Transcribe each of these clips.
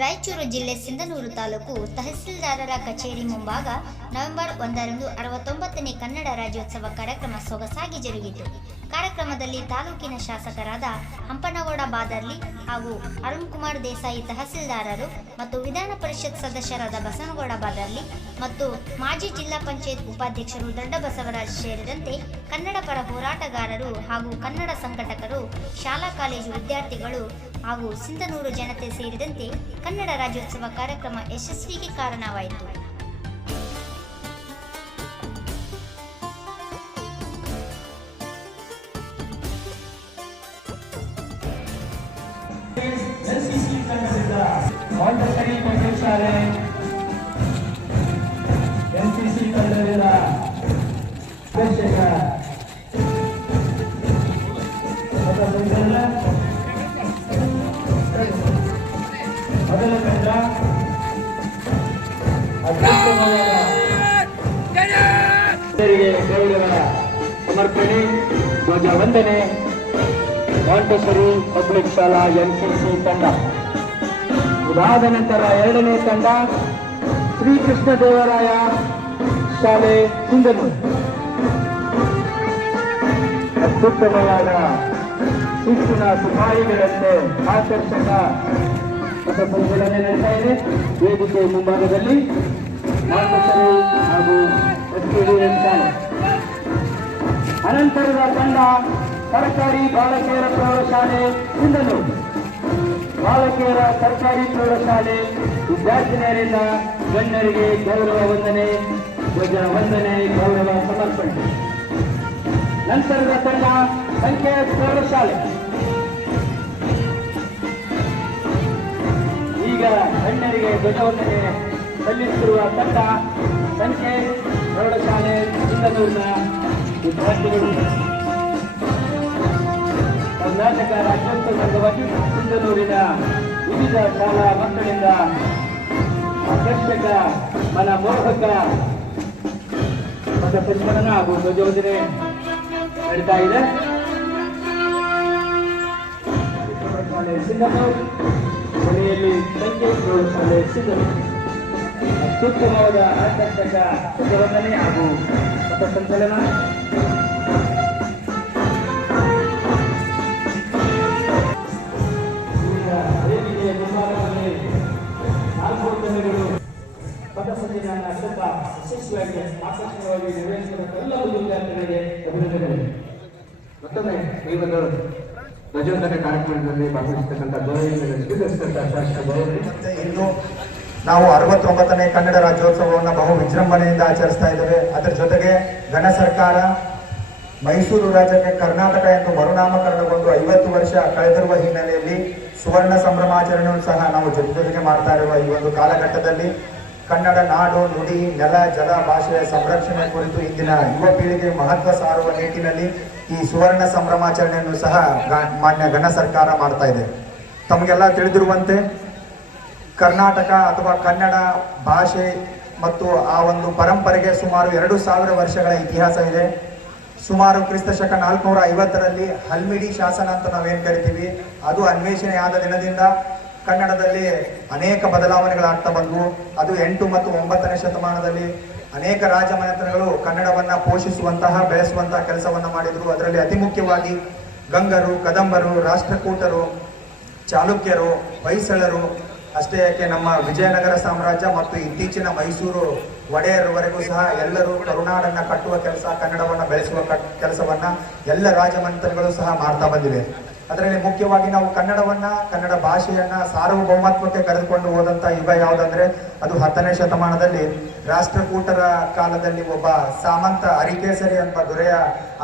ರಾಯಚೂರು ಜಿಲ್ಲೆ ಸಿಂಧನೂರು ತಾಲೂಕು ತಹಸೀಲ್ದಾರರ ಕಚೇರಿ ಮುಂಭಾಗ ನವೆಂಬರ್ ಒಂದರಂದು ಅರವತ್ತೊಂಬತ್ತನೇ ಕನ್ನಡ ರಾಜ್ಯೋತ್ಸವ ಕಾರ್ಯಕ್ರಮ ಸೊಗಸಾಗಿ ಜರುಗಿತು. ಕಾರ್ಯಕ್ರಮದಲ್ಲಿ ತಾಲೂಕಿನ ಶಾಸಕರಾದ ಹಂಪನಗೌಡ ಬಾದರ್ಲಿ ಹಾಗೂ ಅರುಣ್ ಕುಮಾರ್ ದೇಸಾಯಿ ತಹಸೀಲ್ದಾರರು ಮತ್ತು ವಿಧಾನ ಪರಿಷತ್ ಸದಸ್ಯರಾದ ಬಸನಗೌಡ ಬಾದರ್ಲಿ ಮತ್ತು ಮಾಜಿ ಜಿಲ್ಲಾ ಪಂಚಾಯತ್ ಉಪಾಧ್ಯಕ್ಷರು ದೊಡ್ಡ ಬಸವರಾಜ್ ಸೇರಿದಂತೆ ಕನ್ನಡ ಪರ ಹೋರಾಟಗಾರರು ಹಾಗೂ ಕನ್ನಡ ಸಂಘಟಕರು, ಶಾಲಾ, ಕಾಲೇಜು ವಿದ್ಯಾರ್ಥಿಗಳು ಹಾಗೂ ಸಿಂಧನೂರು ಜನತೆ ಸೇರಿದಂತೆ ಕನ್ನಡ ರಾಜ್ಯೋತ್ಸವ ಕಾರ್ಯಕ್ರಮ ಯಶಸ್ವಿಗೆ ಕಾರಣವಾಯಿತು. ಧ್ವಜ ವಂದನೆ ಮಾಂಟೇಶ್ವರಿ ಪಬ್ಲಿಕ್ ಶಾಲಾ ಎನ್ಸಿಸಿ ತಂಡ. ಇದಾದ ನಂತರ ಎರಡನೇ ತಂಡ ಶ್ರೀಕೃಷ್ಣ ದೇವರಾಯ ಶಾಲೆ ಸಿಂಧನೂರು ಅತ್ಯುತ್ತಮವಾದ ಶಿಕ್ಷಣ ಸುಪಾಯಿಗಳಂತೆ ಆಕರ್ಷಕ ಪಥಸಂಚಲನೆ ನಡೀತಾ ಇದೆ. ವೇದಿಕೆ ಮುಂಭಾಗದಲ್ಲಿ ಹಾಗೂ ಎಸ್ ಶಾಲೆ. ಅನಂತರದ ತಂಡ ಸರ್ಕಾರಿ ಬಾಲಕಿಯರ ಪ್ರೌಢಶಾಲೆ ಇಂದನು ಬಾಲಕಿಯರ ಸರ್ಕಾರಿ ಪ್ರೌಢಶಾಲೆ ವಿದ್ಯಾರ್ಥಿನಿಯರಿಂದ ಗಣ್ಯರಿಗೆ ಗೌರವ ವಂದನೆ, ಧ್ವಜ ವಂದನೆ, ಗೌರವ ಸಮರ್ಪಣೆ. ನಂತರದ ತಂಡ ಸಂಖ್ಯೆ ಪ್ರೌಢಶಾಲೆ. ಈಗ ಗಣ್ಯರಿಗೆ ಧ್ವಜವಂದನೆ ಸಲ್ಲಿಸಿರುವ ತಂಡ ಸಂಖ್ಯೆ ಪ್ರೌಢಶಾಲೆ ಸಿಂಧನೂರಿನ ಕರ್ನಾಟಕ ರಾಜ್ಯೋತ್ಸವ ಅಂಗವಾಗಿ ಸಿಂಧನೂರಿನ ವಿವಿಧ ಶಾಲಾ ಮಕ್ಕಳಿಂದ ಆಕರ್ಷಕ ಮನ ಮೋಹಕ ಪದ ಸಂಚಲನ ಹಾಗೂ ಧ್ವಜವಂದನೆ ನಡೀತಾ ಇದೆ. ಸಿಂಧನೂರು, ಕೊನೆಯಲ್ಲಿ ಸಂಖ್ಯೆ ಶಾಲೆ ಸಿಂಧನೂರು. ಅತ್ಯುತ್ತಮವಾದ ಆಕರ್ಷಕ ಧ್ವಜವಂದನೆ ಹಾಗೂ ಪಥ ಸಂಚಲನ ಪಥಸಂಚಲನ ಅತ್ಯಂತ ಯಶಸ್ವಿಯಾಗಿ ಆಕರ್ಷಣೀಯವಾಗಿ ನಿರ್ವಹಿಸಿದ ಎಲ್ಲ ವಿದ್ಯಾರ್ಥಿಗಳಿಗೆ ಅಭಿನಂದನೆಗಳು ಮತ್ತೊಮ್ಮೆ ಈ ಒಂದು ಧ್ವಜವಂದನೆ ಕಾರ್ಯಕ್ರಮದಲ್ಲಿ ಭಾಗವಹಿಸತಕ್ಕಂಥ ಗೌರವವನ್ನು ಸ್ವೀಕರಿಸತಕ್ಕ ಶಾಸಕ ಗೌರವ ನಾವು ಅರವತ್ತೊಂಬತ್ತನೇ ಕನ್ನಡ ರಾಜ್ಯೋತ್ಸವವನ್ನು ಬಹು ವಿಜೃಂಭಣೆಯಿಂದ ಆಚರಿಸ್ತಾ ಇದ್ದೇವೆ. ಅದರ ಜೊತೆಗೆ ಘನ ಸರ್ಕಾರ, ಮೈಸೂರು ರಾಜ್ಯಕ್ಕೆ ಕರ್ನಾಟಕ ಎಂದು ಮರುನಾಮಕರಣಗೊಂಡು ಐವತ್ತು ವರ್ಷ ಕಳೆದಿರುವ ಹಿನ್ನೆಲೆಯಲ್ಲಿ ಸುವರ್ಣ ಸಂಭ್ರಮಾಚರಣೆಯನ್ನು ಸಹ ನಾವು ಜೊತೆ ಜೊತೆಗೆ ಮಾಡ್ತಾ ಇರುವ ಈ ಒಂದು ಕಾಲಘಟ್ಟದಲ್ಲಿ ಕನ್ನಡ ನಾಡು, ನುಡಿ, ನೆಲ, ಜಲ, ಭಾಷೆಯ ಸಂರಕ್ಷಣೆ ಕುರಿತು ಇಂದಿನ ಯುವ ಪೀಳಿಗೆ ಮಹತ್ವ ಸಾರುವ ನಿಟ್ಟಿನಲ್ಲಿ ಈ ಸುವರ್ಣ ಸಂಭ್ರಮಾಚರಣೆಯನ್ನು ಸಹ ಮಾನ್ಯ ಘನ ಸರ್ಕಾರ ಮಾಡ್ತಾ ಇದೆ. ತಮಗೆಲ್ಲ ತಿಳಿದಿರುವಂತೆ ಕರ್ನಾಟಕ ಅಥವಾ ಕನ್ನಡ ಭಾಷೆ ಮತ್ತು ಆ ಒಂದು ಪರಂಪರೆಗೆ ಸುಮಾರು ಎರಡು ಸಾವಿರ ವರ್ಷಗಳ ಇತಿಹಾಸ ಇದೆ. ಸುಮಾರು ಕ್ರಿಸ್ತ ಶಕ ನಾಲ್ಕುನೂರ ಐವತ್ತರಲ್ಲಿ ಹಲ್ಮಿಡಿ ಶಾಸನ ಅಂತ ನಾವೇನು ಕರಿತೀವಿ, ಅದು ಅನ್ವೇಷಣೆ ಆದ ದಿನದಿಂದ ಕನ್ನಡದಲ್ಲಿ ಅನೇಕ ಬದಲಾವಣೆಗಳಾಗ್ತಾ ಬಂದವು ಅದು ಎಂಟು ಮತ್ತು ಒಂಬತ್ತನೇ ಶತಮಾನದಲ್ಲಿ ಅನೇಕ ರಾಜಮನೆತನಗಳು ಕನ್ನಡವನ್ನ ಪೋಷಿಸುವಂತಹ, ಬೆಳೆಸುವಂತಹ ಕೆಲಸವನ್ನ ಮಾಡಿದ್ರು. ಅದರಲ್ಲಿ ಅತಿ ಮುಖ್ಯವಾಗಿ ಗಂಗರು, ಕದಂಬರು, ರಾಷ್ಟ್ರಕೂಟರು, ಚಾಲುಕ್ಯರು, ಹೊಯ್ಸಳರು, ಅಷ್ಟೇ ಯಾಕೆ ನಮ್ಮ ವಿಜಯನಗರ ಸಾಮ್ರಾಜ್ಯ ಮತ್ತು ಇತ್ತೀಚಿನ ಮೈಸೂರು ಒಡೆಯರವರೆಗೂ ಸಹ ಎಲ್ಲರೂ ಕರುನಾಡನ್ನ ಕಟ್ಟುವ ಕೆಲಸ, ಕನ್ನಡವನ್ನ ಬೆಳೆಸುವ ಕೆಲಸವನ್ನ ಎಲ್ಲ ರಾಜಮನೆತನಗಳು ಸಹ ಮಾಡ್ತಾ ಬಂದಿವೆ. ಅದರಲ್ಲಿ ಮುಖ್ಯವಾಗಿ ನಾವು ಕನ್ನಡವನ್ನ, ಕನ್ನಡ ಭಾಷೆಯನ್ನ ಸಾರ್ವಭೌಮತ್ವಕ್ಕೆ ಕರೆದುಕೊಂಡು ಹೋದಂತ ಯುಗ ಯಾವುದಂದ್ರೆ ಅದು ಹತ್ತನೇ ಶತಮಾನದಲ್ಲಿ. ರಾಷ್ಟ್ರಕೂಟರ ಕಾಲದಲ್ಲಿ ಒಬ್ಬ ಸಾಮಂತ ಅರಿಕೇಸರಿ ಎಂಬ ದೊರೆಯ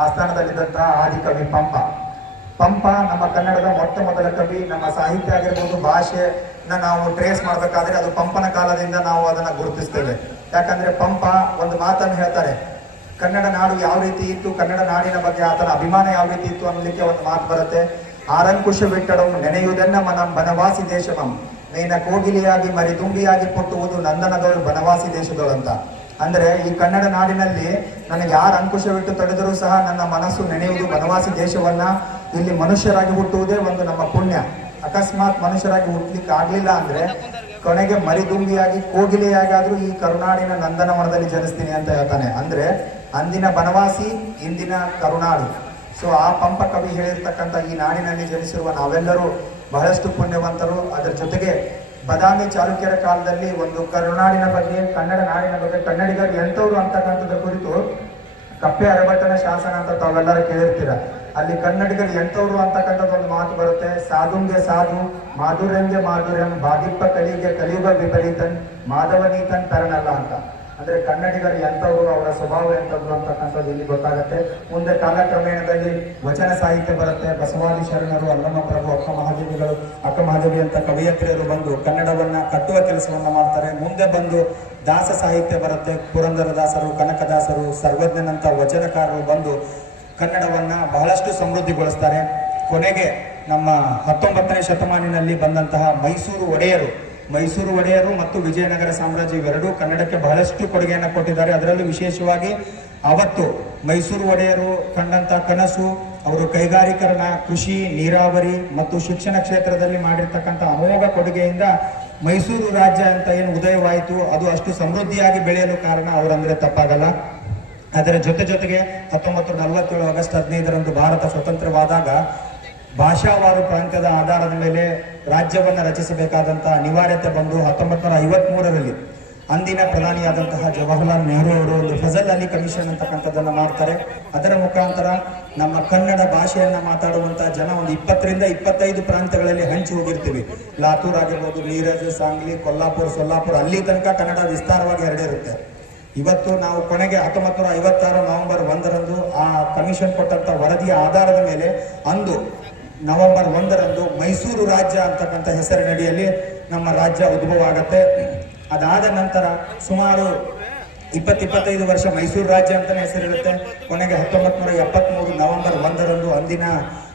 ಆಸ್ಥಾನದಲ್ಲಿದ್ದಂತಹ ಆದಿಕವಿ ಪಂಪ. ಪಂಪ ನಮ್ಮ ಕನ್ನಡದ ಮೊಟ್ಟ ಮೊದಲ ಕವಿ, ನಮ್ಮ ಸಾಹಿತ್ಯ ಆಗಿರ್ಬೋದು ಭಾಷೆನ ನಾವು ಟ್ರೇಸ್ ಮಾಡಬೇಕಾದ್ರೆ ಅದು ಪಂಪನ ಕಾಲದಿಂದ ನಾವು ಅದನ್ನ ಗುರುತಿಸ್ತೇವೆ. ಯಾಕಂದ್ರೆ ಪಂಪ ಒಂದು ಮಾತನ್ನು ಹೇಳ್ತಾರೆ, ಕನ್ನಡ ನಾಡು ಯಾವ ರೀತಿ ಇತ್ತು, ಕನ್ನಡ ನಾಡಿನ ಬಗ್ಗೆ ಆತನ ಅಭಿಮಾನ ಯಾವ ರೀತಿ ಇತ್ತು ಅನ್ನೋದಕ್ಕೆ ಒಂದು ಮಾತು ಬರುತ್ತೆ. ಆರಂಕುಶ ಬಿಟ್ಟಡವು ನೆನೆಯುವುದನ್ನ ಮನ ಬನವಾಸಿ ದೇಶವಂ ಮೇನ ಕೋಗಿಲಿಯಾಗಿ ಮರಿದುಂಬಿಯಾಗಿ ಪುಟ್ಟುವುದು ನಂದನದವರು ಬನವಾಸಿ ದೇಶದೊಳಂತ. ಅಂದ್ರೆ ಈ ಕನ್ನಡ ನಾಡಿನಲ್ಲಿ ನನಗೆ ಯಾರು ಅಂಕುಶವಿಟ್ಟು ತಡೆದರೂ ಸಹ ನನ್ನ ಮನಸ್ಸು ನೆನೆಯುವುದು ಬನವಾಸಿ ದೇಶವನ್ನ. ಇಲ್ಲಿ ಮನುಷ್ಯರಾಗಿ ಹುಟ್ಟುವುದೇ ಒಂದು ನಮ್ಮ ಪುಣ್ಯ. ಅಕಸ್ಮಾತ್ ಮನುಷ್ಯರಾಗಿ ಹುಟ್ಟಲಿಕ್ಕೆ ಆಗ್ಲಿಲ್ಲ ಅಂದ್ರೆ ಕೊನೆಗೆ ಮರಿದುಂಬಿಯಾಗಿ ಕೋಗಿಲೆಯಾಗಾದ್ರೂ ಈ ಕರುನಾಡಿನ ನಂದನವನದಲ್ಲಿ ಜನಿಸ್ತೀನಿ ಅಂತ ಹೇಳ್ತಾನೆ. ಅಂದ್ರೆ ಅಂದಿನ ಬನವಾಸಿ, ಇಂದಿನ ಕರುನಾಡು. ಸೊ ಆ ಪಂಪ ಕವಿ ಹೇಳಿರ್ತಕ್ಕಂಥ ಈ ನಾಡಿನಲ್ಲಿ ಜನಿಸಿರುವ ನಾವೆಲ್ಲರೂ ಬಹಳಷ್ಟು ಪುಣ್ಯವಂತರು. ಅದರ ಜೊತೆಗೆ ಬದಾಮಿ ಚಾಲುಕ್ಯರ ಕಾಲದಲ್ಲಿ ಒಂದು ಕರುನಾಡಿನ ಬಗ್ಗೆ, ಕನ್ನಡ ನಾಡಿನ ಬಗ್ಗೆ, ಕನ್ನಡಿಗರು ಎಂಥವ್ರು ಅಂತಕ್ಕಂಥದ್ರ ಕುರಿತು ಕಪ್ಪೆ ಅರಭಟ್ಟನ ಶಾಸನ ಅಂತ ತಾವೆಲ್ಲರೂ ಕೇಳಿರ್ತೀರ. ಅಲ್ಲಿ ಕನ್ನಡಿಗರು ಎಂಥವ್ರು ಅಂತಕ್ಕಂಥದ್ದು ಒಂದು ಮಾತು ಬರುತ್ತೆ. ಸಾಧುಂಗೆ ಸಾಧು, ಮಾಧುರ್ಯಂಗೆ ಮಾಧುರ್ಯಂ ಬಾದಿಪ್ಪ ಕಲಿಗೆ ಕಲಿಯುಗ ವಿಪರೀತನ್ ಮಾಧವನೀತನ್ ತರನಲ್ಲ ಅಂತ. ಅಂದ್ರೆ ಕನ್ನಡಿಗರು ಎಂಥವ್ರು ಅವರ ಸ್ವಭಾವ ಎಂಥದ್ದು ಅಂತಕ್ಕಂಥದ್ದು ಇಲ್ಲಿ ಗೊತ್ತಾಗುತ್ತೆ. ಮುಂದೆ ಕಾಲಕ್ರಮೇಣದಲ್ಲಿ ವಚನ ಸಾಹಿತ್ಯ ಬರುತ್ತೆ. ಬಸವಾದಿ ಶರಣರು, ಅಲ್ಲಮ್ಮ ಪ್ರಭು, ಅಕ್ಕ ಮಹಾದೇವಿಗಳು, ಅಕ್ಕ ಮಹಾದೇವಿ ಅಂತ ಕವಿಯತ್ರಿಯರು ಬಂದು ಕನ್ನಡವನ್ನ ಕಟ್ಟುವ ಕೆಲಸವನ್ನ ಮಾಡ್ತಾರೆ. ಮುಂದೆ ಬಂದು ದಾಸ ಸಾಹಿತ್ಯ ಬರುತ್ತೆ. ಪುರಂದರ ದಾಸರು ಕನಕದಾಸರು ಸರ್ವಜ್ಞನಂತ ವಚನಕಾರರು ಬಂದು ಕನ್ನಡವನ್ನ ಬಹಳಷ್ಟು ಸಮೃದ್ಧಿಗೊಳಿಸ್ತಾರೆ. ಕೊನೆಗೆ ನಮ್ಮ ಹತ್ತೊಂಬತ್ತನೇ ಶತಮಾನಿನಲ್ಲಿ ಬಂದಂತಹ ಮೈಸೂರು ಒಡೆಯರು. ಮೈಸೂರು ಒಡೆಯರು ಮತ್ತು ವಿಜಯನಗರ ಸಾಮ್ರಾಜ್ಯ ಇವೆರಡೂ ಕನ್ನಡಕ್ಕೆ ಬಹಳಷ್ಟು ಕೊಡುಗೆಯನ್ನು ಕೊಟ್ಟಿದ್ದಾರೆ. ಅದರಲ್ಲೂ ವಿಶೇಷವಾಗಿ ಅವತ್ತು ಮೈಸೂರು ಒಡೆಯರು ಕಂಡಂತ ಕನಸು, ಅವರು ಕೈಗಾರಿಕರಣ ಕೃಷಿ, ನೀರಾವರಿ ಮತ್ತು ಶಿಕ್ಷಣ ಕ್ಷೇತ್ರದಲ್ಲಿ ಮಾಡಿರ್ತಕ್ಕಂಥ ಅಮೋಘ ಕೊಡುಗೆಯಿಂದ ಮೈಸೂರು ರಾಜ್ಯ ಅಂತ ಏನು ಉದಯವಾಯಿತು, ಅದು ಅಷ್ಟು ಸಮೃದ್ಧಿಯಾಗಿ ಬೆಳೆಯಲು ಕಾರಣ ಅವರಂದ್ರೆ ತಪ್ಪಾಗಲ್ಲ. ಅದರ ಜೊತೆ ಜೊತೆಗೆ ಹತ್ತೊಂಬತ್ತು ನಲವತ್ತೇಳು ಆಗಸ್ಟ್ ಹದಿನೈದರಂದು ಭಾರತ ಸ್ವತಂತ್ರವಾದಾಗ ಭಾಷಾವಾರು ಪ್ರಾಂತ್ಯದ ಆಧಾರದ ಮೇಲೆ ರಾಜ್ಯವನ್ನು ರಚಿಸಬೇಕಾದಂತಹ ಅನಿವಾರ್ಯತೆ ಬಂದು ಹತ್ತೊಂಬತ್ತು ನೂರ ಐವತ್ತ್ ಮೂರರಲ್ಲಿ ಅಂದಿನ ಪ್ರಧಾನಿಯಾದಂತಹ ಜವಾಹರ್ಲಾಲ್ ನೆಹರು ಅವರು ಒಂದು ಫಜಲ್ ಅಲಿ ಕಮಿಷನ್ ಅಂತಕ್ಕಂಥದ್ದನ್ನು ಮಾಡ್ತಾರೆ. ಅದರ ಮುಖಾಂತರ ನಮ್ಮ ಕನ್ನಡ ಭಾಷೆಯನ್ನ ಮಾತಾಡುವಂತಹ ಜನ ಒಂದು ಇಪ್ಪತ್ತರಿಂದ ಇಪ್ಪತ್ತೈದು ಪ್ರಾಂತ್ಯಗಳಲ್ಲಿ ಹಂಚಿ ಹೋಗಿರ್ತೀವಿ. ಲಾತೂರ್ ಆಗಿರ್ಬೋದು, ಮೀರಜ್, ಸಾಂಗ್ಲಿ, ಕೊಲ್ಲಾಪುರ, ಸೊಲ್ಲಾಪುರ ಅಲ್ಲಿ ತನಕ ಕನ್ನಡ ವಿಸ್ತಾರವಾಗಿ ಹರಡಿರುತ್ತೆ. ಇವತ್ತು ನಾವು ಕೊನೆಗೆ ಹತ್ತೊಂಬತ್ತು ನೂರ ಐವತ್ತಾರು ನವೆಂಬರ್ ಒಂದರಂದು ಆ ಕಮಿಷನ್ ಕೊಟ್ಟಂತ ವರದಿಯ ಆಧಾರದ ಮೇಲೆ ಅಂದು ನವೆಂಬರ್ ಒಂದರಂದು ಮೈಸೂರು ರಾಜ್ಯ ಅಂತಕ್ಕಂಥ ಹೆಸರಿನಡಿಯಲ್ಲಿ ನಮ್ಮ ರಾಜ್ಯ ಉದ್ಭವ ಆಗತ್ತೆ ಅದಾದ ನಂತರ ಸುಮಾರು ಇಪ್ಪತ್ತು ಇಪ್ಪತ್ತೈದು ವರ್ಷ ಮೈಸೂರು ರಾಜ್ಯ ಅಂತಲೇ ಹೆಸರಿರುತ್ತೆ. ಕೊನೆಗೆ ಹತ್ತೊಂಬತ್ತು ನೂರ ಎಪ್ಪತ್ತ್ಮೂರು ನವೆಂಬರ್ ಒಂದರಂದು ಅಂದಿನ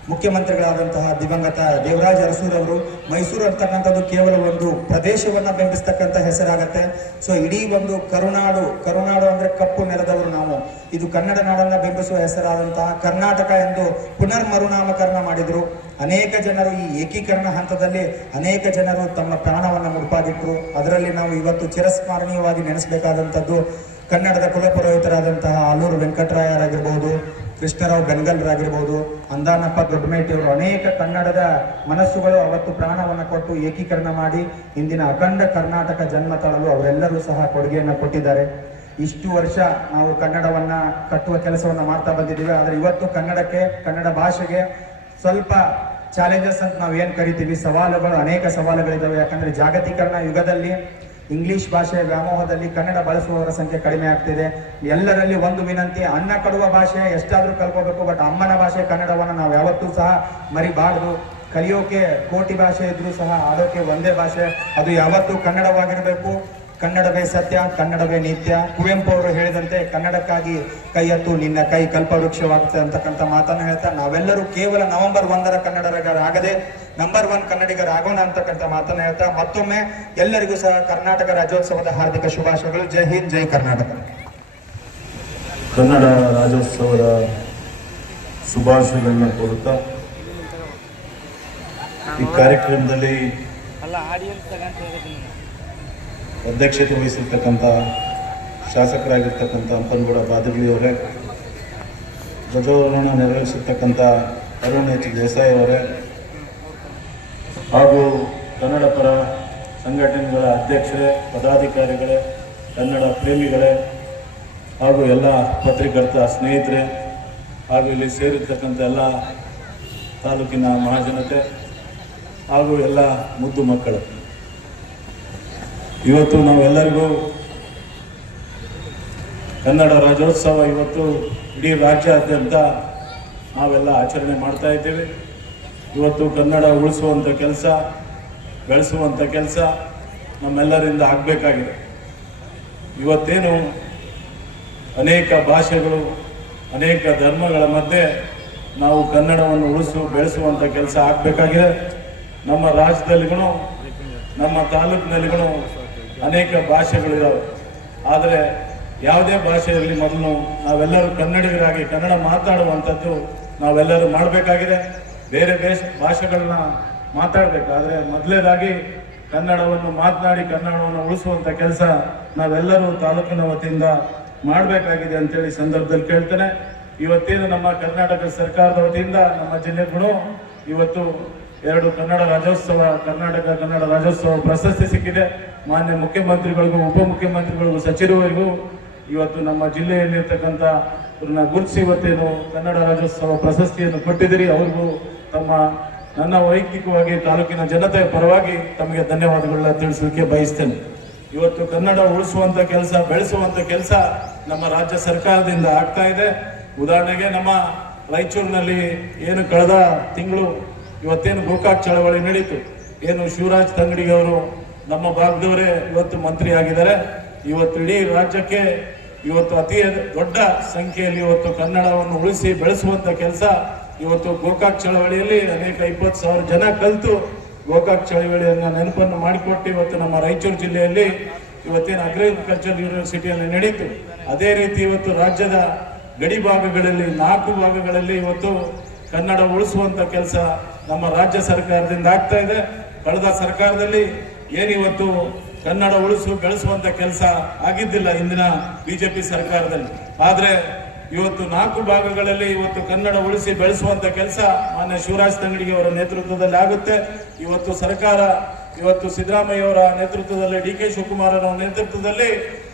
ಮುಖ್ಯಮಂತ್ರಿಗಳಾದಂತಹ ದಿವಂಗತ ದೇವರಾಜ ಅರಸೂರವರು, ಮೈಸೂರು ಅಂತಕ್ಕಂಥದ್ದು ಕೇವಲ ಒಂದು ಪ್ರದೇಶವನ್ನ ಬಿಂಬಿಸ್ತಕ್ಕಂಥ ಹೆಸರಾಗತ್ತೆ. ಸೊ ಇಡೀ ಒಂದು ಕರುನಾಡು ಕರುನಾಡು ಅಂದ್ರೆ ಕಪ್ಪು ನೆಲದವರು ನಾವು. ಇದು ಕನ್ನಡ ನಾಡನ್ನ ಬೆಂಬಿಸುವ ಹೆಸರಾದಂತಹ ಕರ್ನಾಟಕ ಎಂದು ಪುನರ್ ಮರುನಾಮಕರಣ ಮಾಡಿದ್ರು. ಅನೇಕ ಜನರು ಈ ಏಕೀಕರಣ ಹಂತದಲ್ಲಿ ಅನೇಕ ಜನರು ತಮ್ಮ ಪ್ರಾಣವನ್ನು ಮುಡುಪಾಗಿಟ್ರು ಅದರಲ್ಲಿ ನಾವು ಇವತ್ತು ಚಿರಸ್ಮರಣೀಯವಾಗಿ ನೆನೆಸಬೇಕಾದಂಥದ್ದು ಕನ್ನಡದ ಕುಲಪುರೋಹಿತರಾದಂತಹ ಆಲೂರು ವೆಂಕಟರಾಯರಾಗಿರ್ಬೋದು ಕೃಷ್ಣರಾವ್ ಗನ್ಗಲ್ರಾಗಿರ್ಬೋದು ಅಂದಾನಪ್ಪ ದೊಡ್ಡಮೇಟಿಯವರು ಅನೇಕ ಕನ್ನಡದ ಮನಸ್ಸುಗಳು ಅವತ್ತು ಪ್ರಾಣವನ್ನು ಕೊಟ್ಟು ಏಕೀಕರಣ ಮಾಡಿ ಇಂದಿನ ಅಖಂಡ ಕರ್ನಾಟಕ ಜನ್ಮ ತಾಳಲು ಅವರೆಲ್ಲರೂ ಸಹ ಕೊಡುಗೆಯನ್ನು ಕೊಟ್ಟಿದ್ದಾರೆ. ಇಷ್ಟು ವರ್ಷ ನಾವು ಕನ್ನಡವನ್ನ ಕಟ್ಟುವ ಕೆಲಸವನ್ನ ಮಾಡ್ತಾ ಬಂದಿದ್ದೀವಿ, ಆದರೆ ಇವತ್ತು ಕನ್ನಡಕ್ಕೆ, ಕನ್ನಡ ಭಾಷೆಗೆ ಸ್ವಲ್ಪ ಚಾಲೆಂಜಸ್ ಅಂತ ನಾವು ಏನು ಕರಿತೀವಿ? ಸವಾಲುಗಳು, ಅನೇಕ ಸವಾಲುಗಳಿದ್ದಾವೆ ಯಾಕಂದ್ರೆ ಜಾಗತೀಕರಣ ಯುಗದಲ್ಲಿ ಇಂಗ್ಲಿಷ್ ಭಾಷೆಯ ವ್ಯಾಮೋಹದಲ್ಲಿ ಕನ್ನಡ ಬಳಸುವವರ ಸಂಖ್ಯೆ ಕಡಿಮೆ ಆಗ್ತಿದೆ. ಎಲ್ಲರಲ್ಲಿ ಒಂದು ವಿನಂತಿ, ಅನ್ನ ಕೊಡುವ ಭಾಷೆ ಎಷ್ಟಾದರೂ ಕಲ್ಕೋಬೇಕು ಬಟ್ ಅಮ್ಮನ ಭಾಷೆ ಕನ್ನಡವನ್ನು ನಾವು ಯಾವತ್ತೂ ಸಹ ಮರಿಬಾರದು. ಕಲಿಯೋಕೆ ಕೋಟಿ ಭಾಷೆ ಇದ್ರೂ ಸಹ ಆಡೋಕೆ ಒಂದೇ ಭಾಷೆ. ಅದು ಯಾವತ್ತೂ ಕನ್ನಡವಾಗಿರಬೇಕು. ಕನ್ನಡವೇ ಸತ್ಯ, ಕನ್ನಡವೇ ನಿತ್ಯ. ಕುವೆಂಪು ಅವರು ಹೇಳಿದಂತೆ ಕನ್ನಡಕ್ಕಾಗಿ ಕೈ ಎತ್ತು, ನಿನ್ನ ಕೈ ಕಲ್ಪವೃಕ್ಷವಾಗುತ್ತೆ ಅಂತಕ್ಕಂಥ ಮಾತನ್ನು ಹೇಳ್ತಾ, ನಾವೆಲ್ಲರೂ ಕೇವಲ ನವೆಂಬರ್ ಒಂದರ ಕನ್ನಡಿಗರಾಗದೆ ನಂಬರ್ ಒನ್ ಕನ್ನಡಿಗರಾಗೋಣ ಅಂತಕ್ಕಂಥ ಮಾತನ್ನು ಹೇಳ್ತಾ, ಮತ್ತೊಮ್ಮೆ ಎಲ್ಲರಿಗೂ ಸಹ ಕರ್ನಾಟಕ ರಾಜ್ಯೋತ್ಸವದ ಹಾರ್ದಿಕ ಶುಭಾಶಯಗಳು. ಜೈ ಹಿಂದ್, ಜೈ ಕರ್ನಾಟಕ. ಕನ್ನಡ ರಾಜ್ಯೋತ್ಸವದ ಶುಭಾಶಯಗಳನ್ನು ಕೋರುತ್ತಾ, ಈ ಕಾರ್ಯಕ್ರಮದಲ್ಲಿ ಅಧ್ಯಕ್ಷತೆ ವಹಿಸಿರ್ತಕ್ಕಂಥ ಶಾಸಕರಾಗಿರ್ತಕ್ಕಂಥ ಬಾದಗ್ಲಿ ಅವರೇ, ಧ್ವಜಾರೋಹಣ ನೆರವೇರಿಸಿರ್ತಕ್ಕಂಥ ಅರುಣ್ ಎಚ್. ದೇಸಾಯಿ ಅವರೇ, ಹಾಗೂ ಕನ್ನಡ ಪರ ಸಂಘಟನೆಗಳ ಅಧ್ಯಕ್ಷರೇ, ಪದಾಧಿಕಾರಿಗಳೇ, ಕನ್ನಡ ಪ್ರೇಮಿಗಳೇ, ಹಾಗೂ ಎಲ್ಲ ಪತ್ರಿಕರ್ತ ಸ್ನೇಹಿತರೆ, ಹಾಗೂ ಇಲ್ಲಿ ಸೇರಿರ್ತಕ್ಕಂಥ ಎಲ್ಲ ತಾಲೂಕಿನ ಮಹಾಜನತೆ, ಹಾಗೂ ಎಲ್ಲ ಮುದ್ದು ಮಕ್ಕಳು. ಇವತ್ತು ನಾವೆಲ್ಲರಿಗೂ ಕನ್ನಡ ರಾಜ್ಯೋತ್ಸವ ಇವತ್ತು ಇಡೀ ರಾಜ್ಯಾದ್ಯಂತ ನಾವೆಲ್ಲ ಆಚರಣೆ ಮಾಡ್ತಾ ಇದ್ದೇವೆ. ಇವತ್ತು ಕನ್ನಡ ಉಳಿಸುವಂಥ ಕೆಲಸ ಬೆಳೆಸುವಂಥ ಕೆಲಸ ನಮ್ಮೆಲ್ಲರಿಂದ ಆಗಬೇಕಾಗಿದೆ. ಇವತ್ತೇನು ಅನೇಕ ಭಾಷೆಗಳು, ಅನೇಕ ಧರ್ಮಗಳ ಮಧ್ಯೆ ನಾವು ಕನ್ನಡವನ್ನು ಉಳಿಸು ಬೆಳೆಸುವಂಥ ಕೆಲಸ ಆಗಬೇಕಾಗಿದೆ. ನಮ್ಮ ರಾಜ್ಯದಲ್ಲಿಗೂ ನಮ್ಮ ತಾಲೂಕಿನಲ್ಲಿಗೂ ಅನೇಕ ಭಾಷೆಗಳಿದಾವೆ. ಆದರೆ ಯಾವುದೇ ಇರಲಿ, ಮೊದಲು ನಾವೆಲ್ಲರೂ ಕನ್ನಡಿಗರಾಗಿ ಕನ್ನಡ ಮಾತಾಡುವಂಥದ್ದು ನಾವೆಲ್ಲರೂ ಮಾಡಬೇಕಾಗಿದೆ. ಬೇರೆ ದೇಶ ಭಾಷೆಗಳನ್ನ ಮಾತಾಡಬೇಕಾದ್ರೆ ಮೊದಲೇದಾಗಿ ಕನ್ನಡವನ್ನು ಮಾತನಾಡಿ, ಕನ್ನಡವನ್ನು ಉಳಿಸುವಂಥ ಕೆಲಸ ನಾವೆಲ್ಲರೂ ತಾಲೂಕಿನ ವತಿಯಿಂದ ಮಾಡಬೇಕಾಗಿದೆ ಅಂತೇಳಿ ಸಂದರ್ಭದಲ್ಲಿ ಕೇಳ್ತೇನೆ. ಇವತ್ತೇನು ನಮ್ಮ ಕರ್ನಾಟಕ ಸರ್ಕಾರದ ವತಿಯಿಂದ, ನಮ್ಮ ಜಿಲ್ಲೆಗಳು ಇವತ್ತು ಎರಡು ಕನ್ನಡ ರಾಜ್ಯೋತ್ಸವ, ಕರ್ನಾಟಕ ಕನ್ನಡ ರಾಜ್ಯೋತ್ಸವ ಪ್ರಶಸ್ತಿ ಸಿಕ್ಕಿದೆ. ಮಾನ್ಯ ಮುಖ್ಯಮಂತ್ರಿಗಳಿಗೂ, ಉಪಮುಖ್ಯಮಂತ್ರಿಗಳಿಗೂ, ಸಚಿವರಿಗೂ ಇವತ್ತು ನಮ್ಮ ಜಿಲ್ಲೆಯಲ್ಲಿರ್ತಕ್ಕಂಥ ಅವ್ರನ್ನ ಗುರುತಿಸಿ ಇವತ್ತೇನು ಕನ್ನಡ ರಾಜ್ಯೋತ್ಸವ ಪ್ರಶಸ್ತಿಯನ್ನು ಕೊಟ್ಟಿದ್ದೀರಿ. ಅವ್ರಿಗೂ ತಮ್ಮ ನನ್ನ ವೈಯಕ್ತಿಕವಾಗಿ ತಾಲೂಕಿನ ಜನತೆಯ ಪರವಾಗಿ ತಮಗೆ ಧನ್ಯವಾದಗಳನ್ನ ತಿಳಿಸಲಿಕ್ಕೆ ಬಯಸ್ತೇನೆ. ಇವತ್ತು ಕನ್ನಡ ಉಳಿಸುವಂತ ಕೆಲಸ ಬೆಳೆಸುವಂಥ ಕೆಲಸ ನಮ್ಮ ರಾಜ್ಯ ಸರ್ಕಾರದಿಂದ ಆಗ್ತಾ ಇದೆ. ಉದಾಹರಣೆಗೆ ನಮ್ಮ ರಾಯಚೂರಿನಲ್ಲಿ ಏನು ಕಳೆದ ತಿಂಗಳು ಇವತ್ತೇನು ಗೋಕಾಕ್ ಚಳವಳಿ ನಡೀತು. ಏನು ಶಿವರಾಜ್ ತಂಗಡಿಗೆ ಅವರು ನಮ್ಮ ಭಾಗದವರೇ ಇವತ್ತು ಮಂತ್ರಿ ಆಗಿದ್ದಾರೆ. ಇವತ್ತು ಇಡೀ ರಾಜ್ಯಕ್ಕೆ ಇವತ್ತು ಅತಿ ದೊಡ್ಡ ಸಂಖ್ಯೆಯಲ್ಲಿ ಇವತ್ತು ಕನ್ನಡವನ್ನು ಉಳಿಸಿ ಬೆಳೆಸುವಂತ ಕೆಲಸ ಇವತ್ತು ಗೋಕಾಕ್ ಚಳವಳಿಯಲ್ಲಿ ಅನೇಕ ಇಪ್ಪತ್ತು ಸಾವಿರ ಜನ ಕಲಿತು ಗೋಕಾಕ್ ಚಳವಳಿಯನ್ನ ನೆನಪನ್ನು ಮಾಡಿಕೊಟ್ಟು ಇವತ್ತು ನಮ್ಮ ರಾಯಚೂರು ಜಿಲ್ಲೆಯಲ್ಲಿ ಇವತ್ತಿನ ಅಗ್ರಿಕಲ್ಚರ್ ಯೂನಿವರ್ಸಿಟಿಯಲ್ಲಿ ನಡೀತು. ಅದೇ ರೀತಿ ಇವತ್ತು ರಾಜ್ಯದ ಗಡಿ ಭಾಗಗಳಲ್ಲಿ, ನಾಲ್ಕು ಭಾಗಗಳಲ್ಲಿ ಇವತ್ತು ಕನ್ನಡ ಉಳಿಸುವಂತ ಕೆಲಸ ನಮ್ಮ ರಾಜ್ಯ ಸರ್ಕಾರದಿಂದ ಆಗ್ತಾ ಇದೆ. ಕಳೆದ ಸರ್ಕಾರದಲ್ಲಿ ಏನಿವತ್ತು ಕನ್ನಡ ಉಳಿಸು, ಬೆಳೆಸುವಂತ ಕೆಲಸ ಆಗಿದ್ದಿಲ್ಲ ಇಂದಿನ ಬಿಜೆಪಿ ಸರ್ಕಾರದಲ್ಲಿ. ಆದ್ರೆ ಇವತ್ತು ನಾಲ್ಕು ಭಾಗಗಳಲ್ಲಿ ಇವತ್ತು ಕನ್ನಡ ಉಳಿಸಿ, ಬೆಳೆಸುವಂತ ಕೆಲಸ ಮಾನ್ಯ ಶಿವರಾಜ್ ತಂಗಡಿಗೆ ಅವರ ನೇತೃತ್ವದಲ್ಲಿ ಆಗುತ್ತೆ. ಇವತ್ತು ಸರ್ಕಾರ, ಇವತ್ತು ಸಿದ್ದರಾಮಯ್ಯ ಅವರ ನೇತೃತ್ವದಲ್ಲಿ, ಡಿ ಕೆ ಶಿವಕುಮಾರ್ ಅವರ ನೇತೃತ್ವದಲ್ಲಿ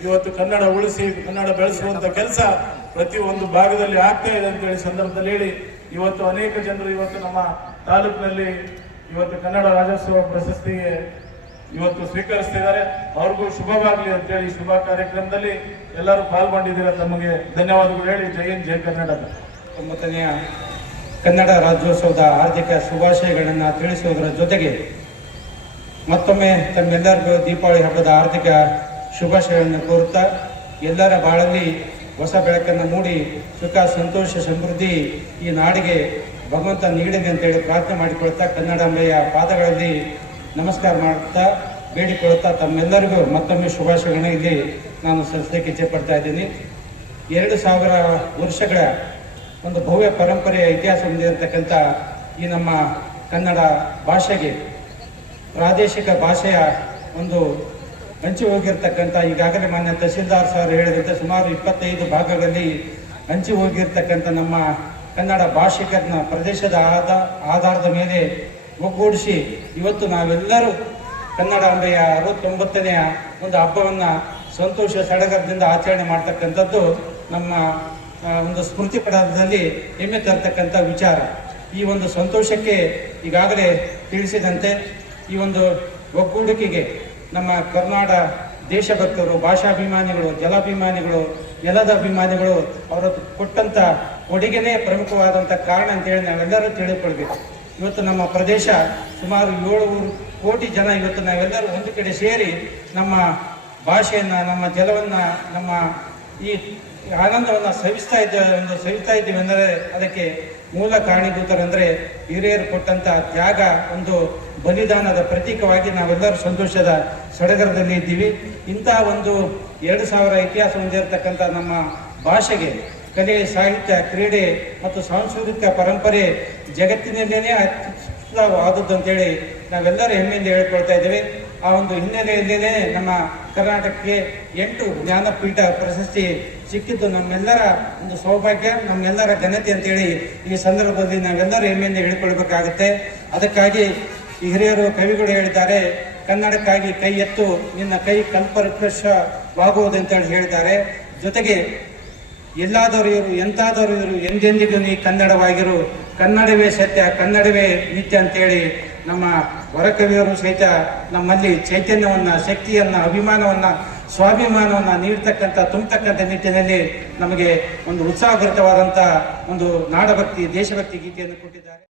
ಇವತ್ತು ಕನ್ನಡ ಉಳಿಸಿ, ಕನ್ನಡ ಬೆಳೆಸುವಂತ ಕೆಲಸ ಪ್ರತಿ ಒಂದು ಭಾಗದಲ್ಲಿ ಆಗ್ತಾ ಇದೆ ಅಂತೇಳಿ ಸಂದರ್ಭದಲ್ಲಿ ಹೇಳಿ. ಇವತ್ತು ಅನೇಕ ಜನರು ಇವತ್ತು ನಮ್ಮ ತಾಲೂಕಿನಲ್ಲಿ ಇವತ್ತು ಕನ್ನಡ ರಾಜ್ಯೋತ್ಸವ ಪ್ರಶಸ್ತಿಗೆ ಇವತ್ತು ಸ್ವೀಕರಿಸ್ತಿದ್ದಾರೆ ಅವ್ರಿಗೂ ಶುಭವಾಗಲಿ ಅಂತೇಳಿ ಶುಭ ಕಾರ್ಯಕ್ರಮದಲ್ಲಿ ಎಲ್ಲರೂ ಪಾಲ್ಗೊಂಡಿದ್ದೀರಾ ತಮಗೆ ಧನ್ಯವಾದಗಳು ಹೇಳಿ. ಜೈ ಹಿಂದ್, ಜೈ ಕರ್ನಾಟಕ ಕನ್ನಡ ರಾಜ್ಯೋತ್ಸವದ ಹಾರ್ದಿಕ ಶುಭಾಶಯಗಳನ್ನು ತಿಳಿಸುವುದರ ಜೊತೆಗೆ ಮತ್ತೊಮ್ಮೆ ತಮ್ಮೆಲ್ಲರಿಗೂ ದೀಪಾವಳಿ ಹಬ್ಬದ ಆರ್ಥಿಕ ಶುಭಾಶಯಗಳನ್ನು ಕೋರುತ್ತಾ ಎಲ್ಲರ ಬಾಳಲ್ಲಿ ಹೊಸ ಬೆಳಕನ್ನು ಮೂಡಿ ಸುಖ, ಸಂತೋಷ, ಸಮೃದ್ಧಿ ಈ ನಾಡಿಗೆ ಭಗವಂತ ನೀಡಲಿ ಅಂತೇಳಿ ಪ್ರಾರ್ಥನೆ ಮಾಡಿಕೊಳ್ತಾ ಕನ್ನಡಾಂಬೆಯ ಪಾದಗಳಲ್ಲಿ ನಮಸ್ಕಾರ ಮಾಡ್ತಾ ಬೇಡಿಕೊಳ್ತಾ ತಮ್ಮೆಲ್ಲರಿಗೂ ಮತ್ತೊಮ್ಮೆ ಶುಭಾಶಯಗಳನ್ನ ಇಲ್ಲಿ ನಾನು ಸಲ್ಲಿಸಲಿಕ್ಕೆ ಇಚ್ಛೆಪಡ್ತಾ ಇದ್ದೀನಿ. ಎರಡು ಸಾವಿರ ವರ್ಷಗಳ ಒಂದು ಭವ್ಯ ಪರಂಪರೆಯ ಇತಿಹಾಸ ಹೊಂದಿರತಕ್ಕಂಥ ಈ ನಮ್ಮ ಕನ್ನಡ ಭಾಷೆಗೆ ಪ್ರಾದೇಶಿಕ ಭಾಷೆಯ ಒಂದು ಹಂಚಿ ಹೋಗಿರ್ತಕ್ಕಂಥ ಈಗಾಗಲೇ ಮಾನ್ಯ ತಹಸೀಲ್ದಾರ್ ಸರ್ ಹೇಳಿದಂತೆ ಸುಮಾರು ಇಪ್ಪತ್ತೈದು ಭಾಗಗಳಲ್ಲಿ ಹಂಚಿ ಹೋಗಿರ್ತಕ್ಕಂಥ ನಮ್ಮ ಕನ್ನಡ ಭಾಷಿಕರನ್ನ ಪ್ರದೇಶದ ಆಧಾರದ ಮೇಲೆ ಒಗ್ಗೂಡಿಸಿ ಇವತ್ತು ನಾವೆಲ್ಲರೂ ಕನ್ನಡಾಂಬೆಯ ಅರವತ್ತೊಂಬತ್ತನೆಯ ಒಂದು ಹಬ್ಬವನ್ನು ಸಂತೋಷ ಸಡಗರದಿಂದ ಆಚರಣೆ ಮಾಡ್ತಕ್ಕಂಥದ್ದು ನಮ್ಮ ಒಂದು ಸ್ಮೃತಿ ಪಡದಲ್ಲಿ ಹೆಮ್ಮೆ ತರ್ತಕ್ಕಂಥ ವಿಚಾರ. ಈ ಒಂದು ಸಂತೋಷಕ್ಕೆ ಈಗಾಗಲೇ ತಿಳಿಸಿದಂತೆ ಈ ಒಂದು ಒಗ್ಗೂಡಿಕೆಗೆ ನಮ್ಮ ಕರ್ನಾಟ ದೇಶಭಕ್ತರು, ಭಾಷಾಭಿಮಾನಿಗಳು ಜಲಾಭಿಮಾನಿಗಳು ನೆಲದ ಅಭಿಮಾನಿಗಳು ಅವರು ಕೊಟ್ಟಂತ ಕೊಡುಗೆನೇ ಪ್ರಮುಖವಾದಂಥ ಕಾರಣ ಅಂತೇಳಿ ನಾವೆಲ್ಲರೂ ತಿಳಿದುಕೊಳ್ಬೇಕು. ಇವತ್ತು ನಮ್ಮ ಪ್ರದೇಶ ಸುಮಾರು ಏಳು ಕೋಟಿ ಜನ ಇವತ್ತು ನಾವೆಲ್ಲರೂ ಒಂದು ಕಡೆ ಸೇರಿ ನಮ್ಮ ಭಾಷೆಯನ್ನು, ನಮ್ಮ ಜಲವನ್ನು, ನಮ್ಮ ಈ ಆನಂದವನ್ನು ಸವಿಸ್ತಾ ಇದ್ದೇವೆ ಒಂದು ಸವಿತಾ ಇದ್ದೀವಿ ಅಂದರೆ ಅದಕ್ಕೆ ಮೂಲ ಕಾರಣೀಭೂತರಂದರೆ ಹಿರಿಯರು ಕೊಟ್ಟಂತ ತ್ಯಾಗ, ಒಂದು ಬಲಿದಾನದ ಪ್ರತೀಕವಾಗಿ ನಾವೆಲ್ಲರೂ ಸಂತೋಷದ ಸಡಗರದಲ್ಲಿ ಇದ್ದೀವಿ ಇಂಥ ಒಂದು ಎರಡು ಸಾವಿರ ಇತಿಹಾಸ ಹೊಂದಿರತಕ್ಕಂಥ ನಮ್ಮ ಭಾಷೆಗೆ ಕಲೆ, ಸಾಹಿತ್ಯ, ಕ್ರೀಡೆ ಮತ್ತು ಸಾಂಸ್ಕೃತಿಕ ಪರಂಪರೆ ಜಗತ್ತಿನಲ್ಲೇನೆ ಅತ್ಯುತ್ತಮವಾದದ್ದು ಅಂತೇಳಿ ನಾವೆಲ್ಲರೂ ಹೆಮ್ಮೆಯಿಂದ ಹೇಳ್ಕೊಳ್ತಾ ಇದ್ದೇವೆ. ಆ ಒಂದು ಹಿನ್ನೆಲೆಯಲ್ಲೇ ನಮ್ಮ ಕರ್ನಾಟಕಕ್ಕೆ ಎಂಟು ಜ್ಞಾನಪೀಠ ಪ್ರಶಸ್ತಿ ಸಿಕ್ಕಿದ್ದು ನಮ್ಮೆಲ್ಲರ ಒಂದು ಸೌಭಾಗ್ಯ, ನಮ್ಮೆಲ್ಲರ ಘನತೆ ಅಂತೇಳಿ ಈ ಸಂದರ್ಭದಲ್ಲಿ ನಾವೆಲ್ಲರೂ ಹೆಮ್ಮೆಯಿಂದ ಹೇಳ್ಕೊಳ್ಬೇಕಾಗುತ್ತೆ. ಅದಕ್ಕಾಗಿ ಈ ಹಿರಿಯರು, ಕವಿಗಳು ಹೇಳಿದ್ದಾರೆ, ಕನ್ನಡಕ್ಕಾಗಿ ಕೈ ಎತ್ತು, ನಿನ್ನ ಕೈ ಕಲ್ಪವೃಕ್ಷವಾಗುವುದು ಅಂತೇಳಿ ಹೇಳಿದ್ದಾರೆ. ಜೊತೆಗೆ ಎಲ್ಲಾದರೂ ಇರು ಎಂತಾದರೂ ಇವರು ಎಂದೆಂದಿಗೂ ನೀ ಕನ್ನಡವಾಗಿರು. ಕನ್ನಡವೇ ಸತ್ಯ, ಕನ್ನಡವೇ ನಿತ್ಯ ಅಂತೇಳಿ ನಮ್ಮ ವರಕವಿಯವರು ಸಹಿತ ನಮ್ಮಲ್ಲಿ ಚೈತನ್ಯವನ್ನ, ಶಕ್ತಿಯನ್ನ, ಅಭಿಮಾನವನ್ನ, ಸ್ವಾಭಿಮಾನವನ್ನ ನೀಡ್ತಕ್ಕಂಥ, ತುಂಬತಕ್ಕಂಥ ನಿಟ್ಟಿನಲ್ಲಿ ನಮಗೆ ಒಂದು ಉತ್ಸಾಹಭರಿತವಾದಂಥ ಒಂದು ನಾಡಭಕ್ತಿ, ದೇಶಭಕ್ತಿ ಗೀತೆಯನ್ನು ಕೊಟ್ಟಿದ್ದಾರೆ.